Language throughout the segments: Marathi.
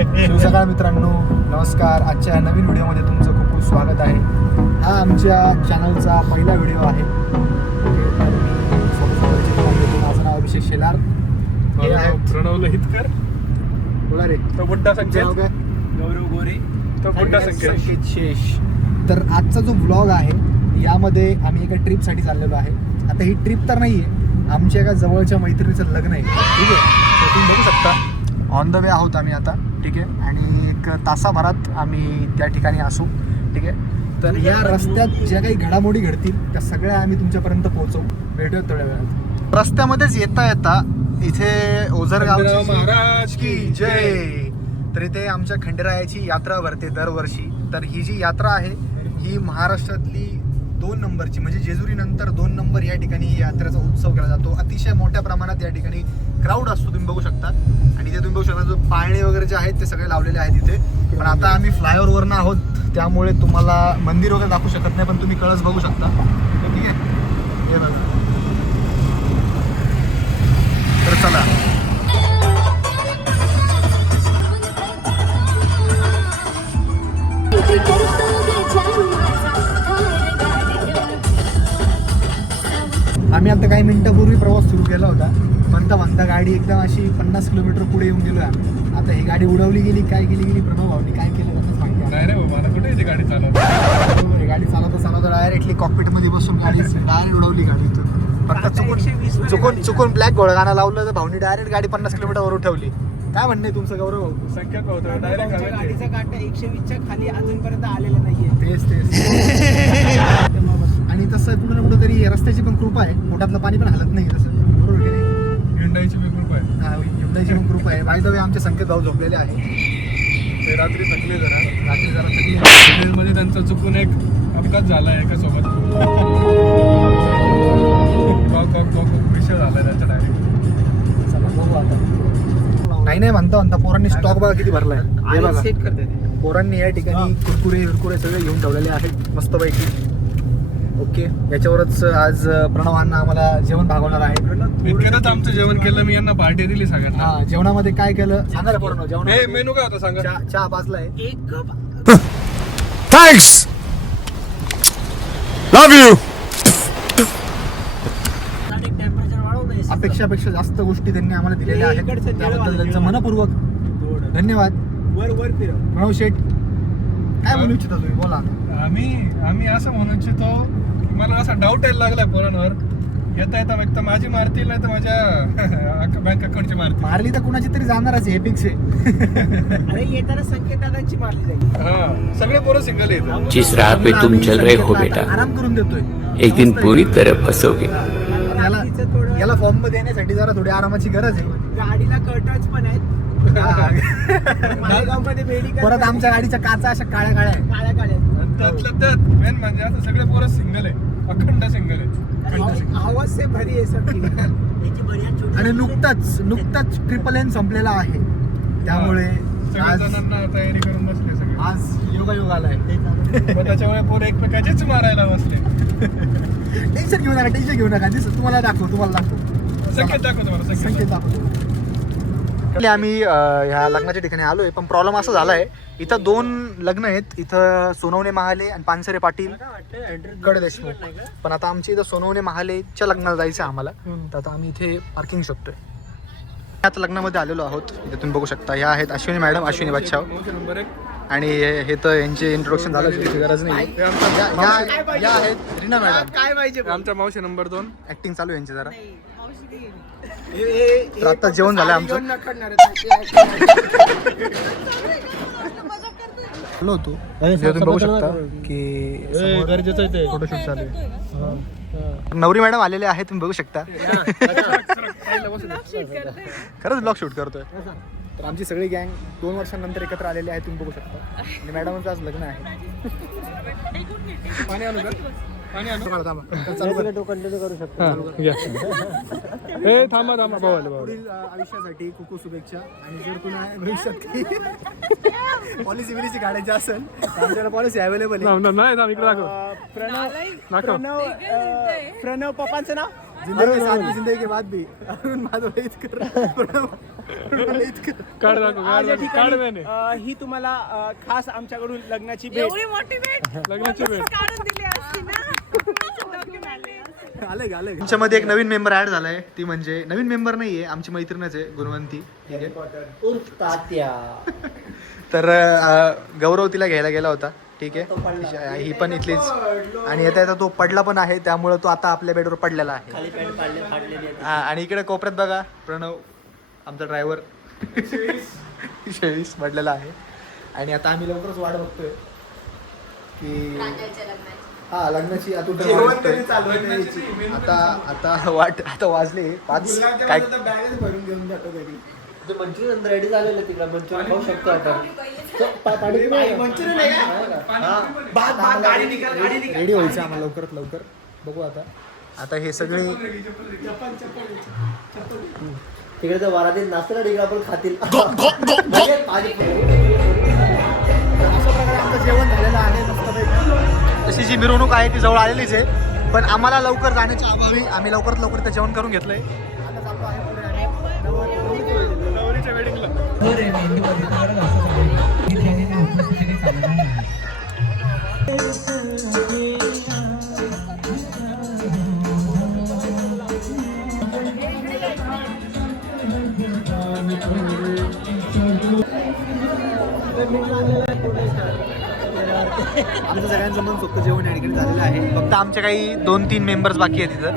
सकाळ मित्रांनो, नमस्कार. आजच्या नवीन व्हिडिओमध्ये तुमचं खूप खूप स्वागत आहे. हा आमच्या चॅनलचा पहिला व्हिडिओ आहे. माझं नाव अभिषेक शेलार. हे आहे प्रणव लहितकर. बोला रे. तो बुड्ढा संकेत. गौरव गोरे. तो बुड्ढा संकेत शेष. तर आजचा जो ब्लॉग आहे यामध्ये आम्ही एका ट्रिपसाठी चाललेलो आहे. आता ही ट्रिप तर नाही आहे, आमच्या एका जवळच्या मैत्रिणीचं लग्न आहे. ठीक आहे, तर तुम्ही बघू शकता ऑन द वे आहोत आम्ही आता. ठीक आहे, आणि एक तासाभरात आम्ही त्या ठिकाणी असू. ठीक आहे, तर या रस्त्यात ज्या काही घडामोडी घडतील त्या सगळ्या आम्ही तुमच्यापर्यंत पोहोचवू. भेटूया थोड्या वेळात. रस्त्यामध्येच येता येता इथे ओझरगाव महाराज की जय. तर इथे आमच्या खंडेरायाची यात्रा भरते दरवर्षी. तर ही जी यात्रा आहे ही महाराष्ट्रातली 2 नंबरची, म्हणजे जेजुरी नंतर 2 नंबर या ठिकाणी ही यात्रेचा उत्सव केला जातो. अतिशय मोठ्या प्रमाणात या ठिकाणी क्राऊड असतो, तुम्ही बघू शकता. आणि इथे तुम्ही बघू शकता जो पाळणे वगैरे जे आहेत ते सगळे लावलेले आहेत इथे. पण आता आम्ही फ्लायओव्हरवरनं आहोत त्यामुळे तुम्हाला मंदिर वगैरे दाखवू शकत नाही, पण तुम्ही कळस बघू शकता. ठीक आहे, हे बघा. तर चला. आम्ही आता काही मिनिटापूर्वी प्रवास सुरू केला होता. म्हणता गाडी एकदम अशी 50 किलोमीटर पुढे येऊन गेलो आम्ही. आता ही गाडी उडवली गेली, काय गेली प्रणव भाऊनी काय केलं त्यांनीच माहिती आहे. नाही रे बाबा, मला कुठे येते गाडी चालवतो. गाडी चालवता डायरेक्टली कॉकपिटमध्ये बसून गाडी डायरेक्ट उडवली गाडी. फक्त चुकून ब्लॅक घोडा गाणं लावलं तर भाऊनी डायरेक्ट गाडी 50 किलोमीटर वर ठेवली. काय म्हणणं आहे तुमचं गौरव भाऊ? संकेत होतो डायरेक्ट गाडीचा काटा 120च्या खाली अजूनपर्यंत आलेला नाहीये. तेच आणि तसं कुठं ना कुठं तरी रस्त्याची पण कृपा आहे, पोटातलं पाणी पण हलत नाही तसं, बरोबर की नाही? हिंडाईची बी ग्रुप आहे. हा, हिंडाईची पण कृपा आहे. बाय द वे आमचे संकेत भाऊ झोपलेले आहे. ते रात्री थकले जरा थकले. मध्ये त्यांचा चुकून एक अपघात झाला एका सोबत. विषय झाला त्याचा डायरेक्ट. चला बघू आता. नाही म्हणता पोरांनी स्टॉक बघा किती भरलाय. हे बघा, सेट करते पोरांनी या ठिकाणी कुरकुरे सगळे घेऊन ठेवलेले आहेत मस्तपैकी. ओके, याच्यावरच आज प्रणवांना आम्हाला जेवण भागवणार आहे. इतक्यातच आमचं जेवण केलं, मी यांना पार्टी दिली सगळ्यांना. हा, जेवणामध्ये काय केलं सांगा पोरांनो. जेवण मेनू काय होता सांगा. चहा पाचलाय. एक cup Thanks. Love you. Temperature वाढवलंय. अपेक्षापेक्षा जास्त गोष्टी त्यांनी आम्हाला दिलेल्या आहेत, त्याबद्दल त्यांचं मनपूर्वक धन्यवाद. वर फिरव. प्रणव शेठ, काय बोलू इच्छिता तुम्ही? बोला. आम्ही असं म्हणू इच्छितो की मला असा डाऊट यायला लागलाय पोरांवर. येता मग तर माझी मारतील, नाही तर माझ्या बँक अकाउंटची मारतील. मारली तर कुणाची तरी जाणारच, हे फिक्स आहे. अरे येताना संकेत दादांची मारली जाईल. हा, सगळे पोरं सिंगल आहेत. जिस राह पे तुम चल रहे हो बेटा, आराम करून देतोय. एक दिन पूरी तरह फंसोगे. याला फॉर्म मध्ये येण्यासाठी जरा थोडी आरामाची गरज आहे. गाडीला कर्टन्स पण आहेत. मालेगावमध्ये मेडिकल. परत आमच्या गाडीच्या काचा अशा काळ्या काळ्या आणि त्यातलं त्यात मेन म्हणजे आता सगळे पोरं सिंगल आहे, अखंड सिंगल आहे. आवाज से भरी आहे सगळी. आणि नुकताच ट्रिपल संपलेला आहे, त्यामुळे सगळ्या जणांना तयारी करून बसले सगळे. आज योगायोग आलाय. मग त्याच्यामुळे पोरं एकमेकाचीच मारायला बसले. टेन्शन घेऊ नका. तुम्हाला दाखव. संकेत दाखव तुम्हाला. संकेत दाखवतो. आम्ही ह्या लग्नाच्या ठिकाणी आलोय, पण प्रॉब्लेम असा झालाय, इथं 2 लग्न आहेत. इथं सोनवणे महाले आणि पानसरे पाटील गडदेशमुख. पण आता आमची इथं सोनवणे महालेच्या लग्नाला जायचं आम्हाला, तर आता आम्ही इथे पार्किंग शोधतोय. आता लग्नामध्ये आलेलो आहोत. इथे तुम्ही बघू शकता, ह्या आहेत अश्विनी मॅडम, अश्विनी बच्छाव. नंबर 1. आणि हे तर यांचे इंट्रोडक्शन झालं, त्याची गरज नाही. या आहेत रीना मॅडम. काय पाहिजे? आमच्या मावशी नंबर 2. ऍक्टिंग चालू आहे यांची जरा. तर आता जेवण झालं आमचं. होतो तुम्ही बघू शकता की गरजेचं आहे ते. फोटोशूट चालू आहे. नवरी मॅडम आलेले आहेत, तुम्ही बघू शकता. खरंच ब्लॉग शूट करतोय. तर आमची सगळी गँग 2 वर्षांनंतर एकत्र आलेली आहे, तुम्ही बघू शकता. आणि मॅडमचं आज लग्न आहे. पाणी आणू का? पाणी आणू. कंटिन्यू करू शकतो. थांबा पुढील आयुष्यासाठी खूप खूप शुभेच्छा. आणि जर कुणा भविष्यात काही पॉलिसी काढायची असेल तर आमच्याकडे पॉलिसी अवेलेबल आहे. प्रणव पप्पांचं नाव जिंदगी के साथ भी, जिंदगी के बाद भी अरुण माधवइतकर, प्रणव इतकर. काढ दाखव, आज या काढ ठिकाणी, त्याने. ही तुम्हाला खास आमच्याकडून लग्नाची भेट. एवढी मोठी भेट लग्नाची भेट. काढून दिली असती ना. आले. तुमच्यामध्ये एक नवीन मेंबर ऍड झालाय, ती म्हणजे नवीन मेंबर नाहीये, आमची मैत्रीणच आहे, गुणवंती. उर्फ तात्या. तर गौरव तिला घ्यायला गेला होता, ठीक आहे. ही पण इथलीच, आणि येता तो पडला पण आहे, त्यामुळे तो आता आपल्या बेडवर पडलेला आहे. खाली पॅन्ट फाडलेली आहे. हा, आणि इकडे कोपऱ्यात बघा प्रणव, आमचा ड्रायव्हर शेळीस पडलेला आहे. आणि आता आम्ही लवकरच वाट बघतोय की हा लग्नाची आता वाजले 5. काय बॅगच भरून घेऊन जातो घरी. मंचुरियन रेडी झालेलं तिकडे, मंचुरियन खाऊ शकतो आपण. मंचुरियन आहे का? रेडी व्हायचं आम्हाला लवकरात लवकर. बघू आता हे सगळे तिकडे तर वरातीत नाचताना डिग्रा पण खातील. अशा प्रकारे आमचं जेवण झालेलं आहे मस्तपैकी. तशी जी मिरवणूक आहे ती जवळ आलेलीच आहे, पण आम्हाला लवकर जाण्याच्या अभावी आम्ही लवकरात लवकर ते जेवण करून घेतलंय. आता चाललो आहे पुढे आणि नवरीच्या वेडिंगला. आमचं सगळ्यांचं मन सोपं जेवण या ठिकाणी झालेलं आहे. फक्त आमचे काही 2-3 मेंबर्स बाकी आहेत तिथं.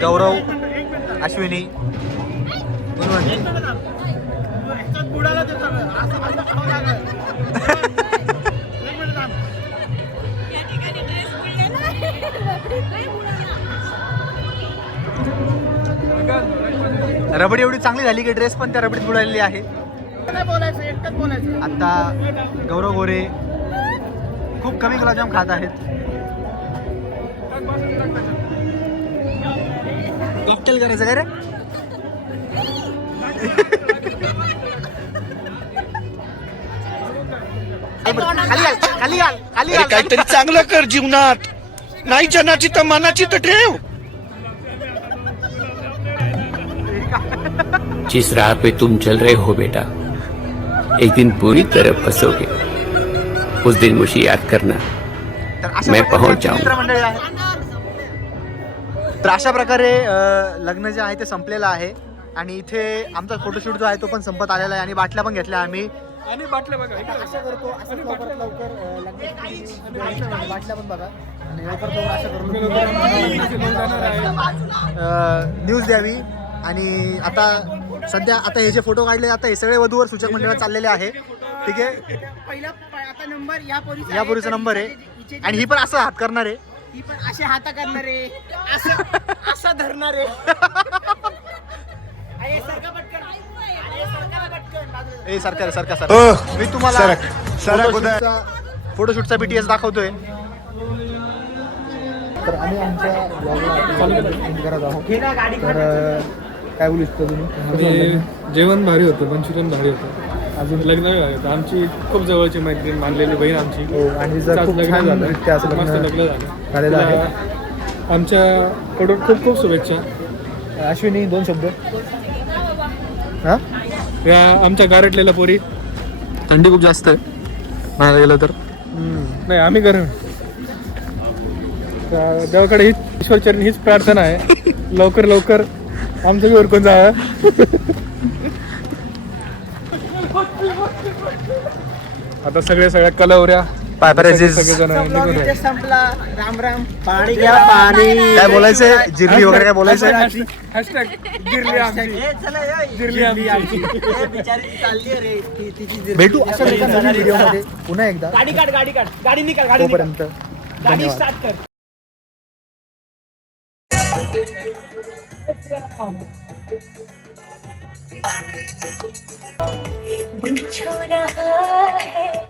गौरव, अश्विनी, गुणवंती. रबडी एवढी चांगली झाली की ड्रेस पण त्या रबडीत बुडालेली आहे. आता गौरव गोरे खूप कमी गुलाबजाम खात आहेत. कॉकटेल करायचं काय रे? खाली घाल. काहीतरी चांगलं कर जीवनात, नाही जनाची तर मनाची तर ठेव. जिस राह पे तुम चल रहे हो बेटा, एक दिन पूरी तरह फंसोगे. उस दिन मुझे याद करना, मैं पहुंच जाऊंगा. तर अशा प्रकारे लग्न जे आहे ते संपलेलं आहे, आणि इथे आमचा फोटोशूट जो आहे तो पण संपत आलेला आहे, आणि बाटल्या पण घेतल्या आम्ही. आणि बाटल्या बघा इकडे. आशा करतो असं लवकरात लवकर बाटल्या पण बघा, आणि लवकरात लवकर आशा करून न्यूज द्यावी. आणि आता सध्या हे जे फोटो काढले, आता हे सगळे वधूवर सूचक मंडळात चाललेले आहे, ठीक आहे. पहिला आता नंबर या पोरीचा नंबर आहे, आणि ही पण असं हात करणार आहे, ही पण असे हात करणार आहे, असं धरणार आहे. ए सरकार मी तुम्हाला फोटोशूटचा BTS दाखवतोय. तर आम्ही आमच्या करत आहोत. तर काय बोलू इच्छितो तुम्ही? जेवण भारी होतं, मंचुरियन भारी होतं, अजून लग्न भारी होतं. आमची खूप जवळची मैत्रीण मानलेली बहीण आमची, आणि जर खूप छान झालं ते असं मस्त लग्न झालेलं आहे. आमच्याकडून खूप खूप शुभेच्छा. अश्विनी 2 शब्द. हा, या आमच्या गारटलेल्या पोरी. थंडी खूप जास्त आहे म्हणायला गेलं तर. नाही आम्ही गरम. देवाकडे हीच ईश्वरचरणी हीच प्रार्थना आहे, लवकर लवकर आमचं बी उरकून जावं. आता सगळ्या कलवऱ्या सगळेजण संपला. राम राम. पाणी घ्या, पाणी. काय बोलायचंय, जिरली वगैरे काय बोलायचंय? हॅशटॅग गिरली आमची. गिरली आमची. भेटू अशा प्रकारच्या व्हिडिओमध्ये पुन्हा एकदा. गाडी काढ. गाडी निकाल. तोपर्यंत गाडी धन्यवाद. स्टार्ट कर. छू रहा है